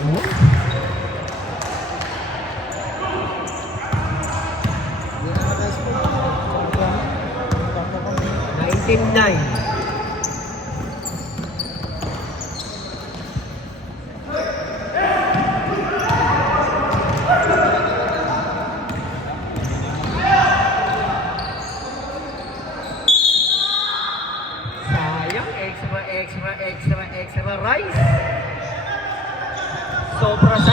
19-9. Extra rice. Sobra sa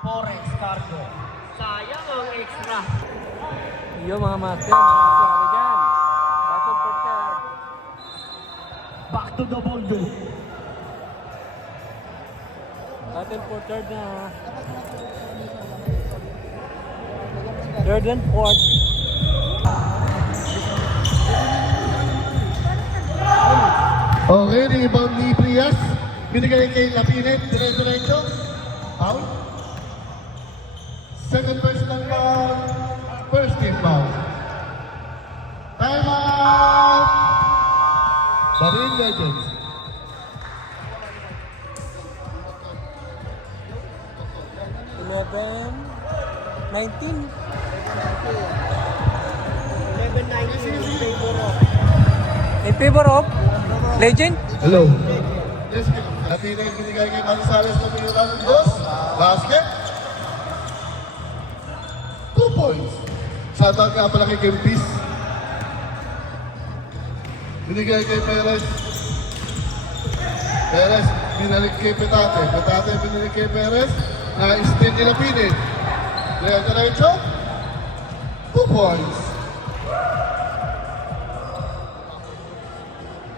Forex Cargo. Sayang ang extra. Yo mga master, sabi dyan. Battle for third. Back to the boulder. Battle for third na. Third and fourth. Okay, rebound ni Prias. Binigay kay Lapinet, dire-diretso. Foul. Second personal foul. First team foul. Time out! Baril Legends. Eleven, 19. 11-19 In favor of Legend. Hello. Yes, Lapinet, binigay kay Manzales na pinurang dos. Basket. 2 points. Shoutout nga pala kay Kempis. Binigay kay Perez. Perez, binalik kay Petate. Petate, binalik kay Perez. Na-steal ni Lapinet. Diretso. 2 points.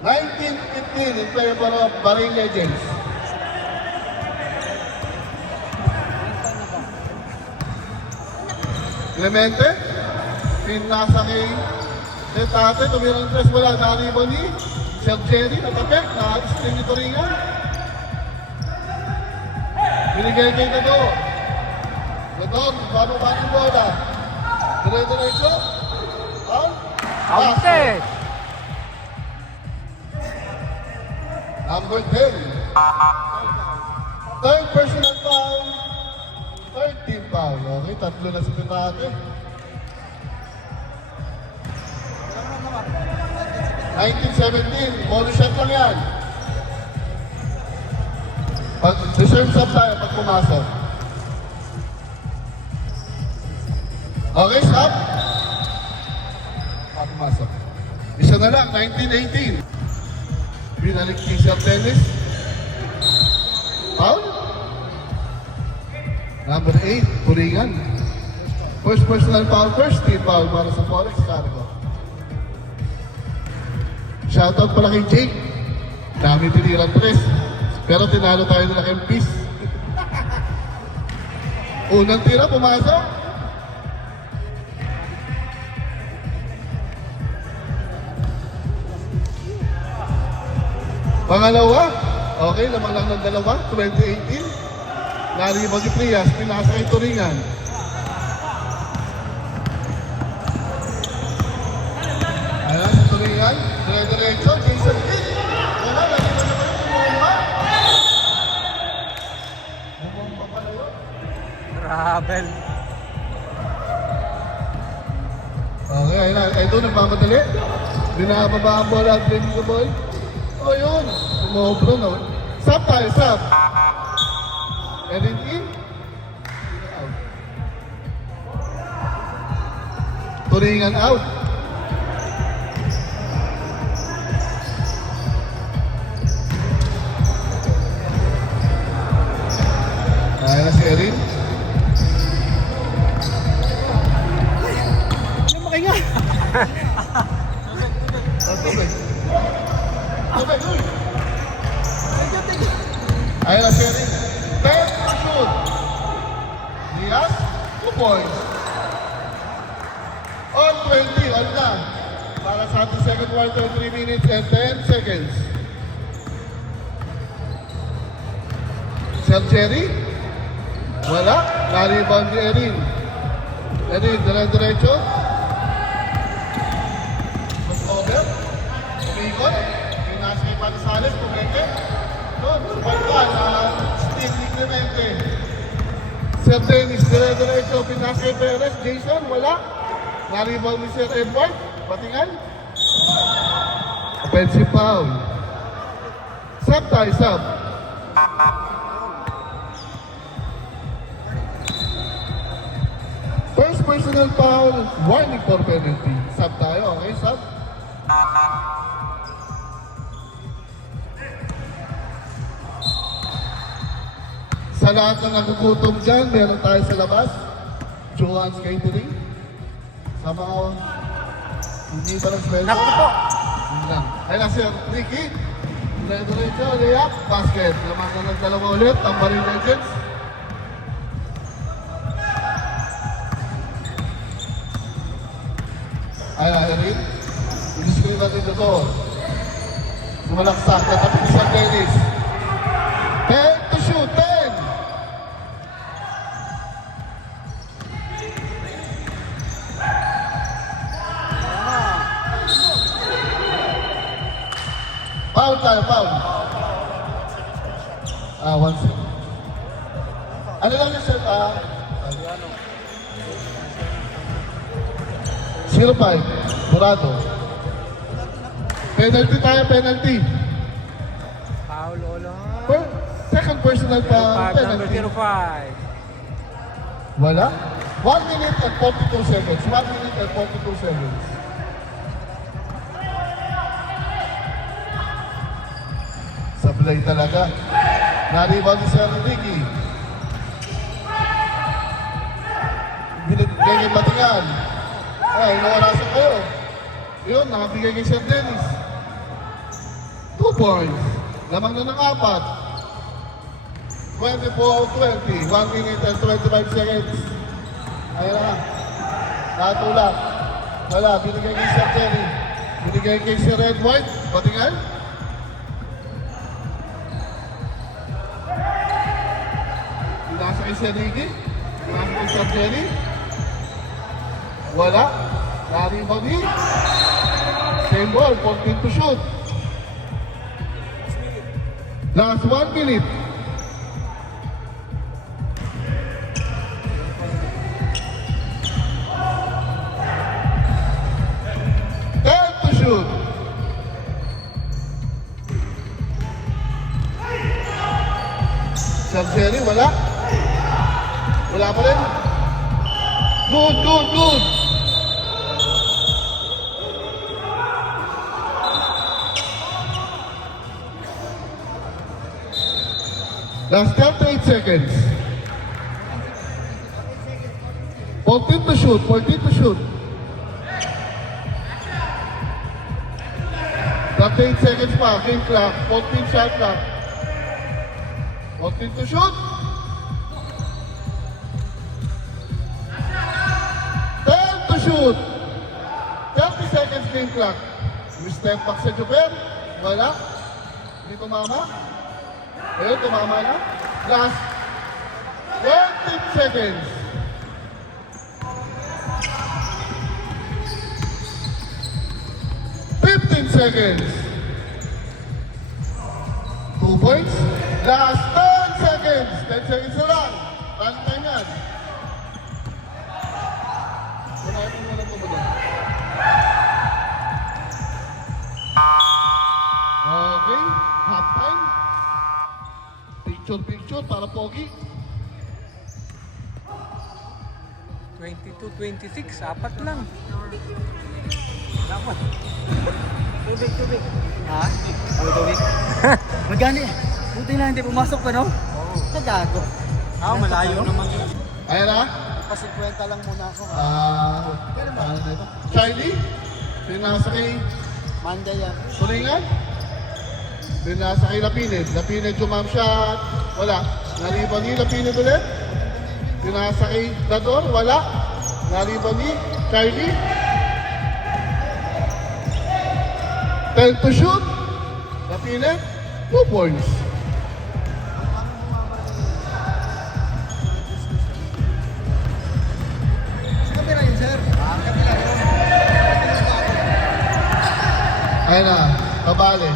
19-15 in favor of Baril Legends. Clemente, pinasa kay Petate, tumirang tres, wala na rebound ni Sergeri, natapek, na-steal ni Toringan. Binigay kay Tado. Tado, bago-bago bola. Dire-diretso. Outset. Number 10. Third personal foul. Third team foul. Okay, tatlo na si Petate. 19-17. Bonus shot lang yan. Reserve stop tayo pag pumasok. Okay, stop. Pag pumasok. Isa na lang, 19-18. Binalik ni Sir Dennis. Foul. Number 8, Puringan. First personal foul, first team foul para sa Forex Cargo. Shoutout pala kay Jake. Dami tinirang tres. Pero tinalo tayo nila kay Peace. Unang tira, pumasok. Pangalawa, okay, lamang lang ng dalawa, 2018. Naribang ni Prias, pinasa kay Turingan. Ayan, si Turingan, dire-diretso, Jason Pitt. Wala, naribang naman yung bomba. Bumomba pala yun. Travel. Okay, ayun, ito, nagmamadali. Binababa ang bola at dribble the ball. O yun, sumobro na. Stop tayo, stop. And then in. Out. Turingan out. Kaya na si Erin. Lumaki nga. Tubig. Tubig, uy. Ayun na si Erin. 10 to shoot. Diaz, 2 points. On 20, on na. Para sa ating second quarter, 3 minutes and 10 seconds. Sir Jerry? Wala. Na-rebound ni Erin. Erin, dire-diretso. Mas over. Umikot. Pinasa kay Pansales, kumete. Yun, sumalpan. Steve Clemente. Sir Dennis, dire-diretso. Pinasay Perez. Jason, wala. Naribal ni Sir Edward. Patingan. Offensive foul. Sub tayo, sub. First personal foul, warning for penalty. Sub tayo, okay, sub? Sa lahat ng nagugutom dyan, meron tayo sa labas. Johan's Catering. Sa mga hindi pa ng spell. Naku po! Yun lang. Ayun na Sir Ricky. Diretso, layup, basket. Lamang na ng dalawa ulit, ang Marine Legends. Ayun, Erin. I-screen natin ito. Sumalaksak, natapit sa Dennis. 10 to shoot, 10! Foul tayo, foul. 1 second. Ano lang yung set, 0-5. Murado. Penalty tayo, penalty. Foul ulo. Second personal pa, Number penalty. 05. Wala? 1 minute and 42 seconds. 1 minute and 42 seconds. Sablay talaga. Naribal ni Sir Ricky. Binigay kay Batingan. Ay, nawarasan kayo. Yun, nakabigay kay Sir Dennis. 2 points. Lamang na ng 4. 24-20. 1 minute and 25 seconds. Ayun na. Natulak. Wala, binigay kay Sir Jerry. Binigay kay Sir Red White. Batingan. Nasa kay Sir Ricky. Nasa kay Sir Jerry. Wala. Naribaw ni. Same ball. 14 to shoot. Last 1 minute. Shoot. Sir Jerry, wala. Wala pa rin. Good, good, good. Last 38 seconds. 14 to shoot, 14 to shoot. 38 seconds pa, game clock, 14 shot clock. 14 to shoot. 10 to shoot. 30 seconds game clock. Yung step back sa Joper, wala. Hindi tumama. Ayun, tumama na. Last 20 seconds. Seconds. 2 points. Last 10 seconds. 10 seconds na lang. Run time yan. Kunahin mo na ito mo doon. Okay. Half time. Picture para pogi. 22-26. Apat lang. Dapat. Tubig. Ha? Tubig. Magani. Buti lang hindi pumasok pa, no? Oo. Nagago. Malayo naman yun. Ayan na. Pa-50 lang muna ako. Ano na ito? Charlie? Pinasa kay Monday yan. Tulingan? Pinasa kay Lapinid. Lapinid jumam shot. Wala. Nariban ni Lapinid ulit. Pinasa kay Dador. Wala. Nariban ni Charlie. 10 to shoot. Lapinid. 2 points. Kamera yun, sir. Kamera yun. Ayan na. Kabali.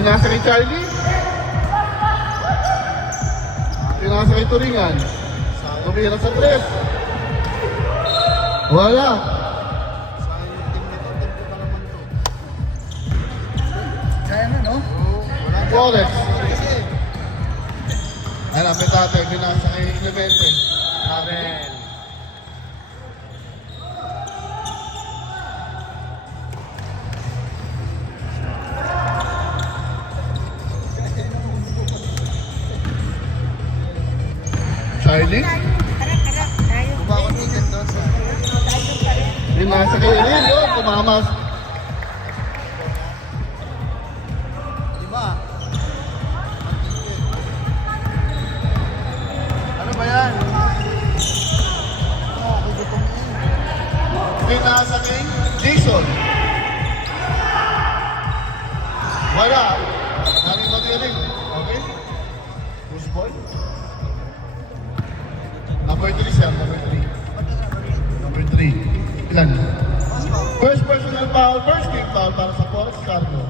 Pinasa kay Charlie. Pinasa kay Turingan. Tumira sa 3. Wala. Kaya na, no? Flores. Ayan, Petate. Pinasa kay Clemente. Abel. Charlie. Bumawat din din doon sa... Pinasa kay Erin. Yun, tumamas. Diba? Ano ba yan? Pinasa kay Jason. Wala. Nani ba din? Okay? Push ball. Number 3 siya, number 3. Number 3. Ilan? First personal foul, first game foul para sa Forex Cargo.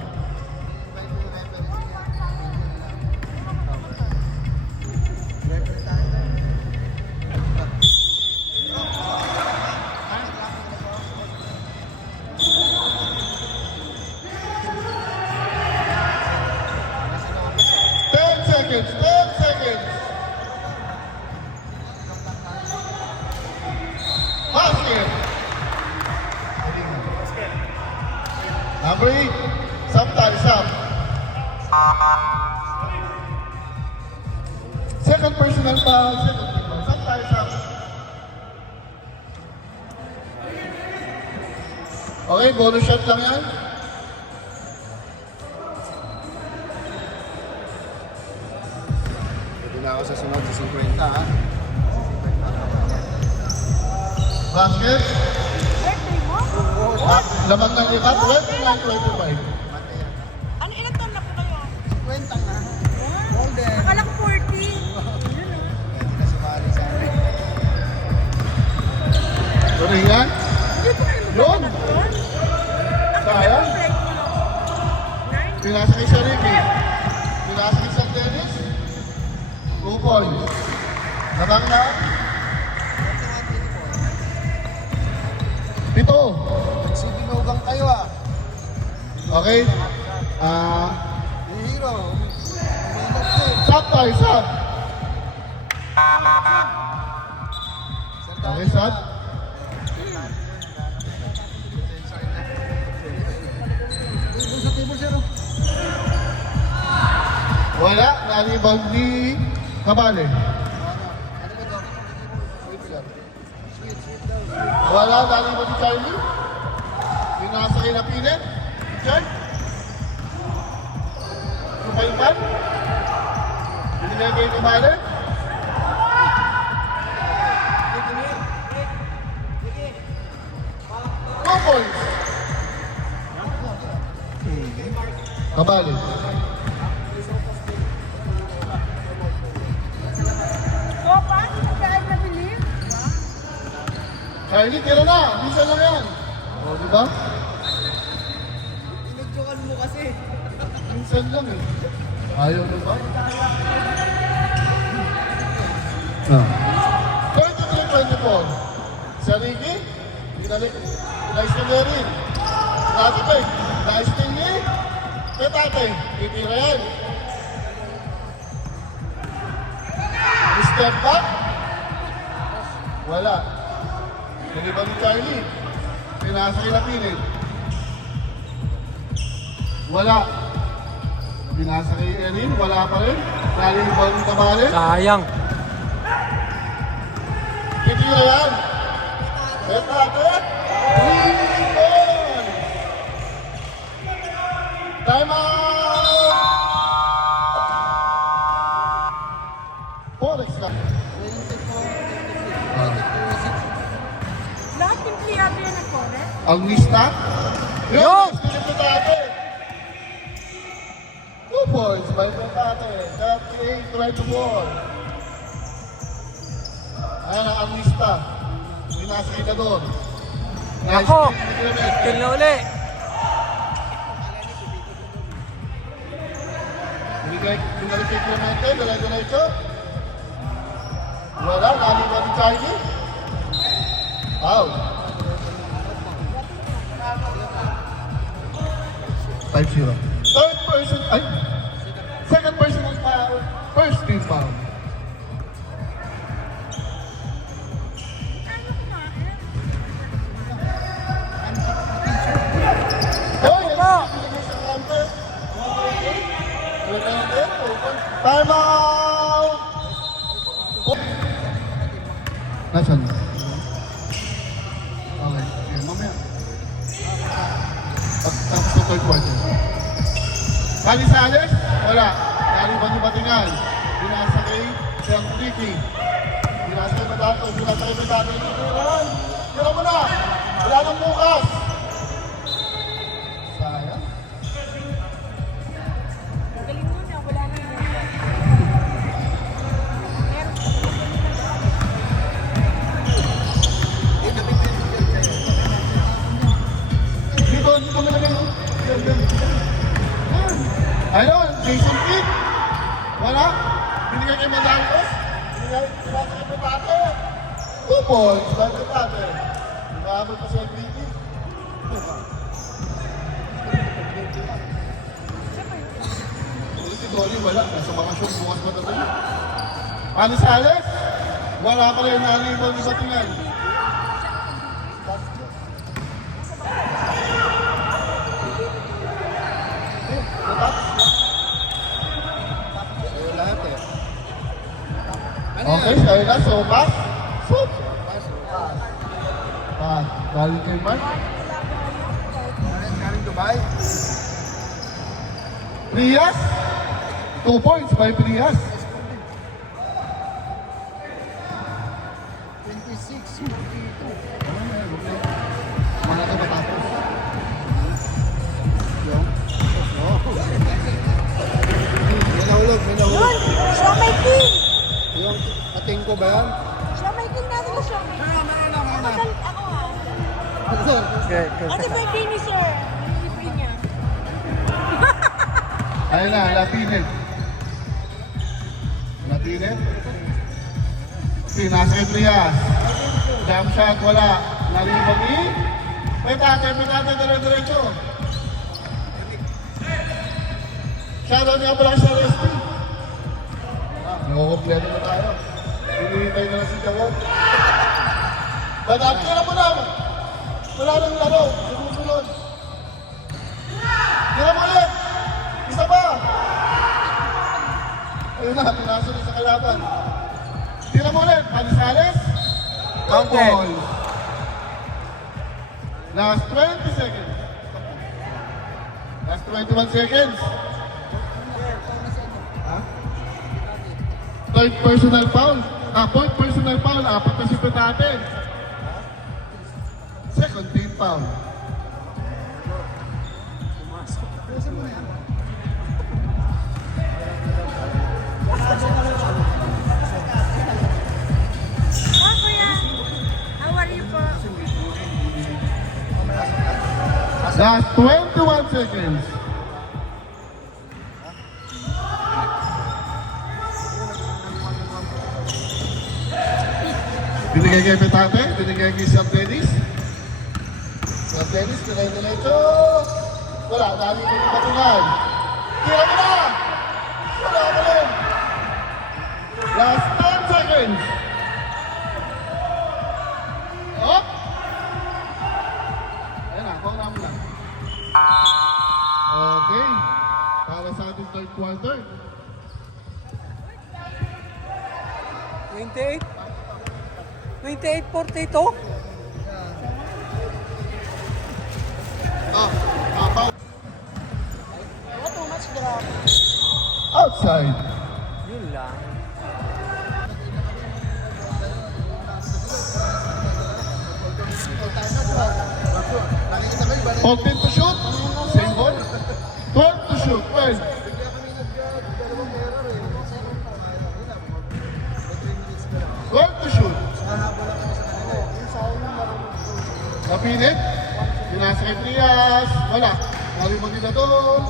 Seconds. Basket. Number 8. Sometimes up. Second personal foul. Sometimes up. Okay, bonus shot lang yan. Hindi na ako sa sunod sa 50, ha? Basket. Lamang ng ikat. 29-25. Ano ilang taon na po kayo? 50 nga. Golden. Akala ko 40. Hindi na sumali sa amin. Turingan. Hindi po kayo Yun. doon? Sayang. Pinasa kay Shariki. Pinasa kay San Dennis. 2 points. Lamang na. 7. Nagsibinugang kayo, ah. Okay. Yung hero. Umiinap ko, eh. Sub tayo, sub. Okay, sub. Doon sa table, sir, oh. Wala. Nalibag ni Kabale. Wala. Nalibag ni Charlie. Pinasa kay Napinet. Diyan. Kupaypan. Binigay kay Kabale. Points. Kabale. Opa, pagkaan na bilis. Charlie, tira na. Bisa lang yan. O, di ba? Tinudyokan mo kasi. Minsan lang eh. Ayaw na ba? Ah. 33-24. Sa Ricky, nice na meron. Dati pa eh. Nice na niya. Petate, titira yan. Step back. Wala. Naliban ni Charlie. Pinasa kay Lapinid. Wala. Pinasa kay Erin. Wala pa rin. Naliban ni Tabale. Sayang. Titira yan. Petate. Rebound. Time out. Forex lang. Lahat yung clear yan ng correct? Ang lista? Yo! Ito dati. 2 points by Petate. 38-24. Ayan ang lista. Pinasa kita doon. Ako! Kill na uli. Binalik kay Clemente, diretso. Wala, naliwan ni Charlie. Out. 5-0. Third person, ay! Second person on foul. First team foul. Time out! Nasaan? Okay, mamaya. Tapos sa third quarter. Calisales? Wala. Naliban yung Batingan. Binasa kay Sir Ricky. Binasa kay Batato. Binasa kay Batato. Tira mo na! Wala nang bukas! Sayang. Galing mo na, wala na yun. Meron Dito na lang yun. Ayun, Jason Kidd. Wala. Binigay kay Madalcos. Binigay kay Batato. 2 points. Dahil Batato. Nakaabot pa sa MVP. Si Dolly wala. Nasa bakasyon. Bukas matatuloy. Calisales? Wala pa rin nalibon ni Batingan. Okay, sa'yo na. So, pass. Shoot. Pass. Galing kay Mark. Galing Dubai. Prias. 2 points by Prias. 26, 42. Mga ka matapos. May nahulog. Yun! Siya may king! Yung ating ko ba yan? Siya may king natin na siya may king. Ako ha. Ate birthday ni sir. Libre niya. Ayun na, Lapinit. Lapinit. Nasa kay Prias. Jump shot, wala. Nalibag ni. Petate, dire-diretso. Shoutout nga pala sa RSP. Nakukompleto na tayo. Hinihintay na lang si Jawad. Badaan ka na po naman. Wala nang laro. Sumusunod. Tira mo ulit. Isa pa. Ayun na, pinasok na sa kalaban. Tira mo ulit. Calisales. Counted. Ball. Last 20 seconds. Last 21 seconds. Third personal foul. Fourth personal foul. 4 na si Petate. Second team foul. Ah, kuya. How are you po? Last 21 seconds. Binigay kay Petate, binigay kay Sir Dennis. Sir Dennis, diretso. Wala, dali ko yung Batingan. Tira mo na! Wala ka rin. Last 10 seconds. Up! Ayan na, pauna mo lang. Okay. Para sa ating third quarter. 28? 28-42? Foul. What too much drop? Outside. Yun lang. Open to shoot. Same ball. 12 to shoot. 12. To shoot. Kapilit. Pinasa kay Trias. Wala. Nalibag nila doon.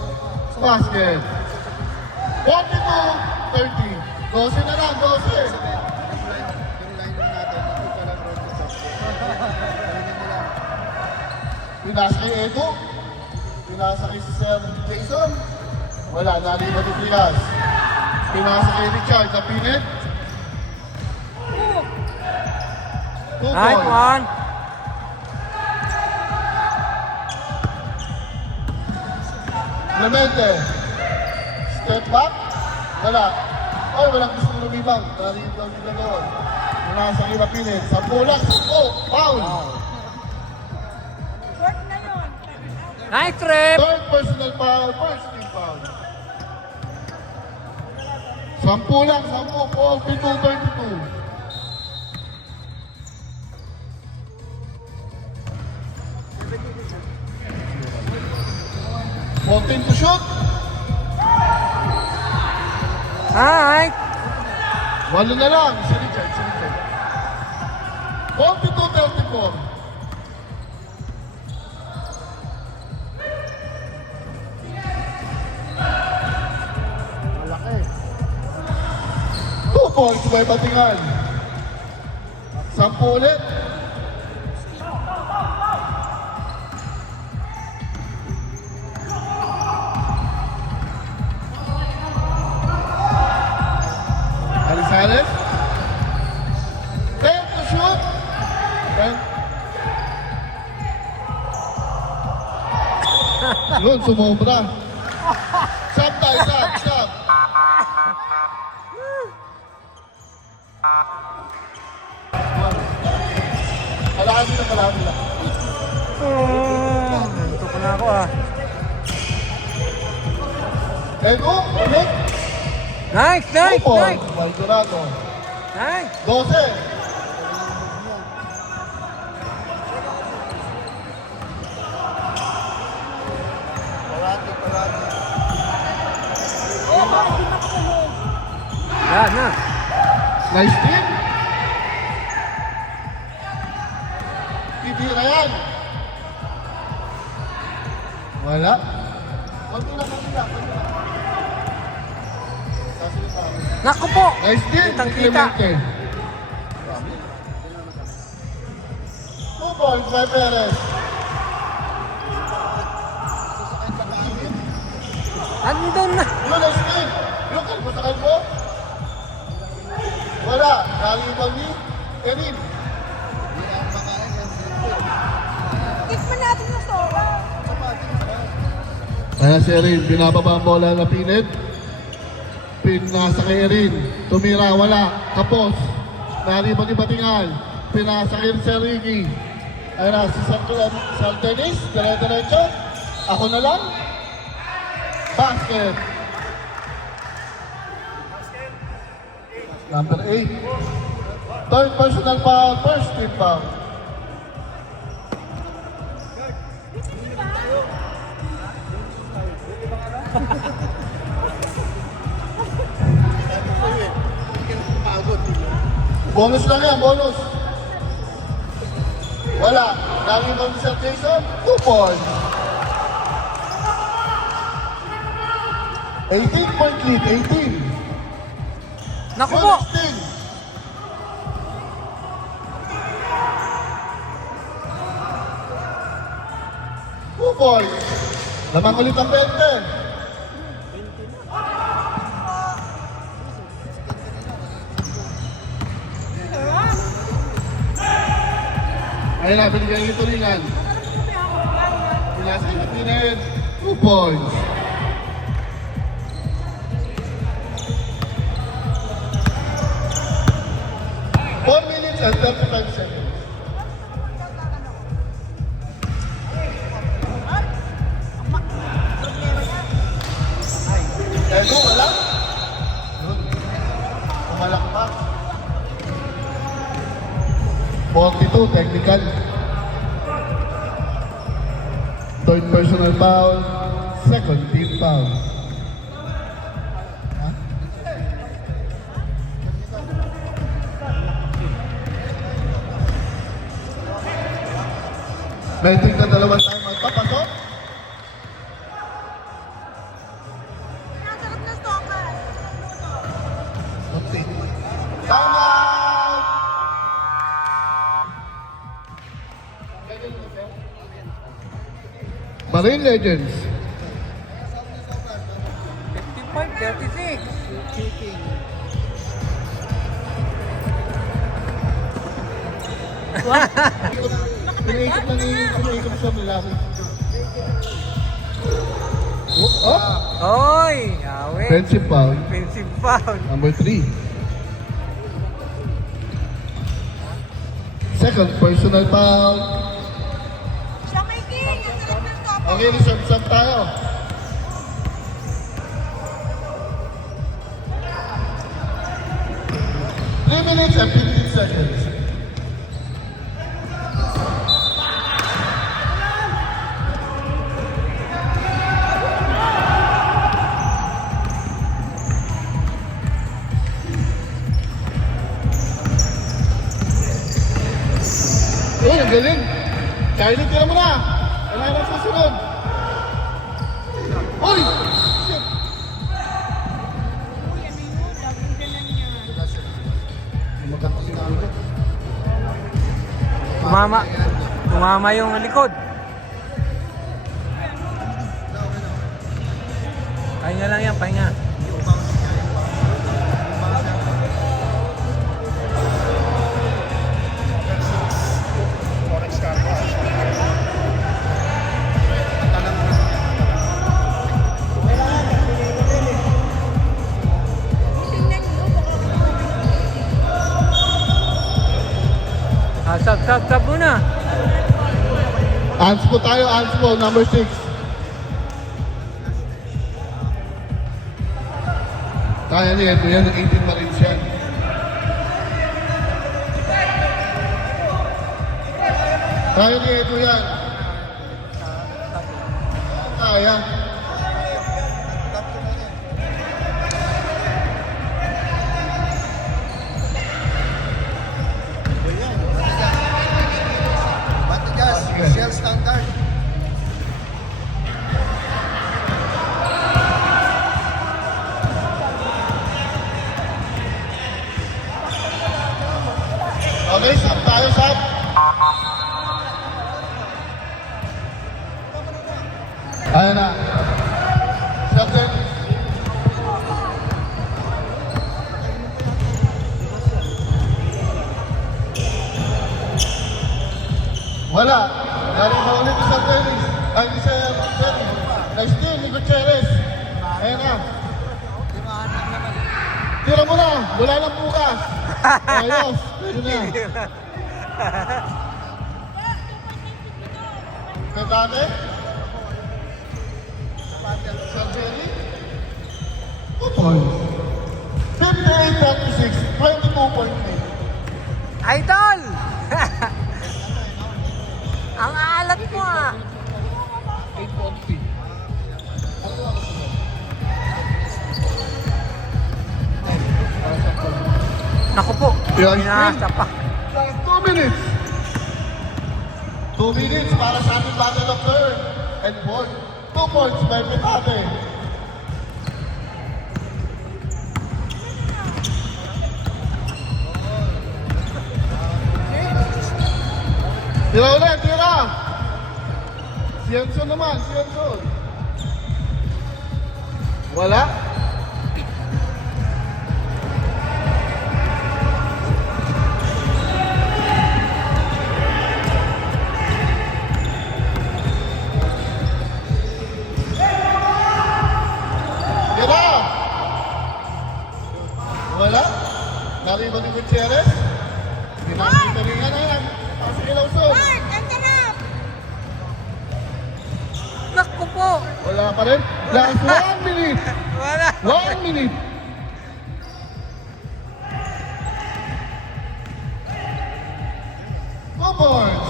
Basket. 42-30. 12 na lang, 12. Pinasa kay Edo. Pinasa kay Sir Jason. Wala, nalibat yung Trias. Pinasa kay Richard sa pinit. 2 Nice points. one. Clemente. Step back. Wala. Ay, walang gusto lumibang. Nalibat nila doon. Pinasa kay Rapinit. 10 lang. 10. Foul. Work na yun. Nice trip. Third personal foul. First team foul. 10 lang. 10. 42-32. 14 to shoot. Nice. 8 na lang. Si Richard. 42-34. Malaki. 2 points by Batingan. 10 ulit. Alisales. 10 to shoot. 10. Yun, sumobra. Stop tayo, stop. Kalahati na. Ito pa na ako ah. Edo, ulit. Nice. 2 points. Maldonado. Nice. 12. Oh, bakit di makulog? Yan na. Nice team. Titira yan. Wala. Konti lang. Sasalita ako. Naku po. Nice team. Kitang-kita. 2 points by Perez. Andun na. Yun, nice team. Yung kalpasakan mo. Wala. Nalibang ni Erin. Tikman natin yung soda. Ayan si Erin, binababa ang bola na pinit. Pinasa kay Erin. Tumira, wala. Kapos. Nalibang ni Batingal. Pinasa kay Sir Ricky. Ayan na, si Sir Dennis. Dire-diretso. Ako na lang. Basket. Number 8. Third personal foul, first team foul. Bonus lang yan, bonus. Wala. Lagi mo si Sir Jason, 2 points. 18-point lead, 18. Naku po. 16. Two points. Lamang ulit ang 20. Ayun na, binigyan yung turingan. Pinasa yung pinit. 2 points. And 35 seconds. Edo, wala? Yun. Umalakpak. 42, technical. Third personal foul. Second team foul. Metric na dalawang tayo magpapasok. Nasarap na stokas. Time out! Marine Legends. 55-36. Pinaikot siya malaki. Oh! Oy! Yawe! Offensive foul. Offensive foul. Number 3. Second personal foul. Siya may king. Ang sarap ng top. Okay, reserve tayo. Three minutes and 15 seconds. Uy, ang galing. Kylie, tira mo na. Kailangan na susunod. Uy! Shit! Maganda si Nando. Tumama yung likod. Pahinga lang yan, pahinga. Sab muna. Anspo tayo, Anspo, number 6. Kaya niya, ito yan, 18 Marines yan. Kaya niya, ito yan. Kaya. Shell standard. Okay, sab tayo, sab. Ayan na. Sab din. Wala. Galing na ulit sa tennis. Ay, isa tennis. Nice team, ni Gutierrez. Ayan na. Tira mo na. Wala lang bukas. Ayos. Pwede na. Pagkate? Sargeli? 2 points. 58-36, 22.8. Idol! Ang alat mo ah. 8.3. Naku po. Yan. Pinasa pa. Last 2 minutes. 2 minutes para sa ating battle of third and fourth. 2 points by Petate. Tira ulit, tira! Si Enzo naman, si Enzo. Wala? Tira! Wala? Nariba ni Gutierrez? Pinakita rin nga na yan. Kasi Ilauson. Mark, ang sarap. Naku po. Wala pa rin. Last 1 minute. Wala. 1 minute. Two points.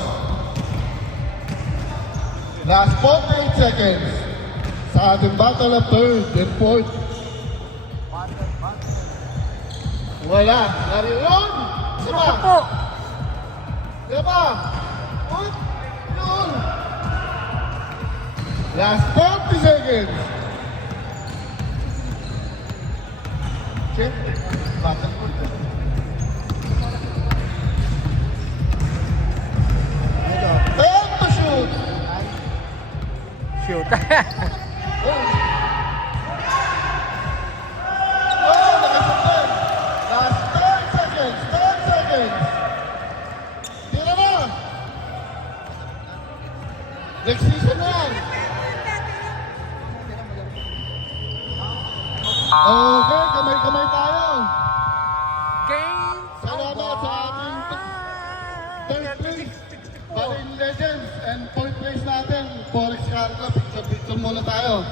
Last 48 seconds. Sa ating battle of third and fourth. Wala. Nariyon. Diba? Naku po. Diba? Uy, yun. Last 40 seconds. Check. Battle fourth. Oh! Oh, nakasabay! Last 10 seconds! 10 seconds! Tira na! Next season na yan! Okay, kamay-kamay tayo! Game Salamat sa ating third place, Balin Legends, and fourth place natin, Forex Car Club. Picture muna tayo.